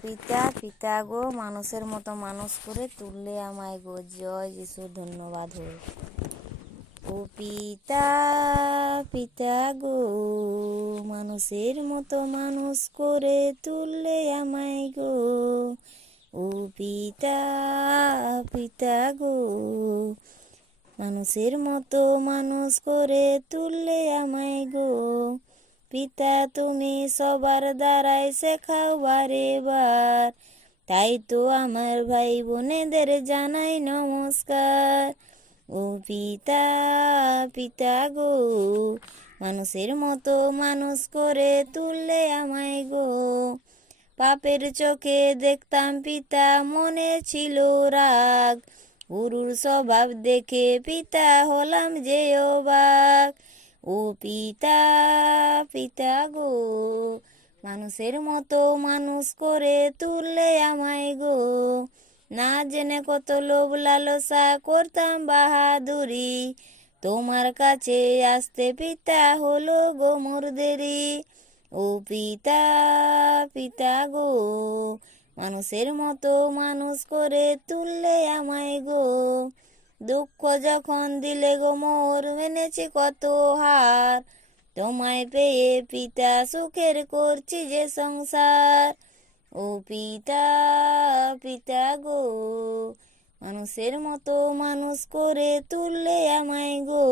পিতা পিতা গো, মানুষের মতো মানুষ করে তুললে আমায় গো। জয় যিশু ধন্যবাদ হোক। ও পিতা পিতা গো, মানুষের মতো মানুষ করে তুললে আমায় গো। ও পিতা পিতা গো, মানুষের মতো মানুষ করে তুললে আমায় গো। পিতা তুমি সবার দ্বারাই শেখাও বারে বার। তাই তো আমার ভাই বোনেদের জানাই নমস্কার। ও পিতা পিতা গো, মানুষের মতো মানুষ করে তুললে আমায় গো। পাপের চোখে দেখতাম পিতা, মনে ছিল রাগ। গুরুর স্বভাব দেখে পিতা হলাম যে অবাক। ও পিতা পিতা গো, মানুষের মতো মানুষ করে তুললে আমায় গো। না জেনে কত লোভ লালসা করতাম বাহাদুরি, তোমার কাছে আসতে পিতা হলো গো মোর দেরি। ও পিতা পিতা গো, মানুষের মতো মানুষ করে তুললে আমায় গো। দুঃখ যখন দিলে গো মোর, মেনেছি কত হার। তোমায় পেয়ে পিতা সুখের করছি যে সংসার। ও পিতা পিতা গো, মানুষের মতো মানুষ করে তুললে আমায় গো।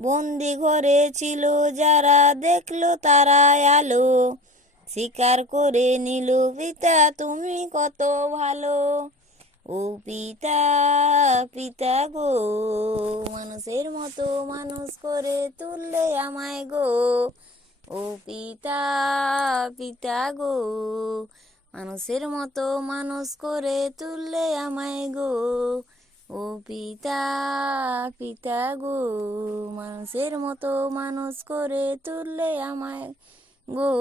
বন্দি ঘরে ছিল যারা, দেখল তারা আলো। স্বীকার করে নিল পিতা, তুমি কত ভালো। ও পিতা পিতা গো, মানুষের মতো মানুষ করে তুললে আমায় গো। ও পিতা পিতা গো, মানুষের মতো মানুষ করে তুললে আমায় গো। ও পিতা পিতা গো, মানুষের মতো মানুষ করে তুললে আমায় গো।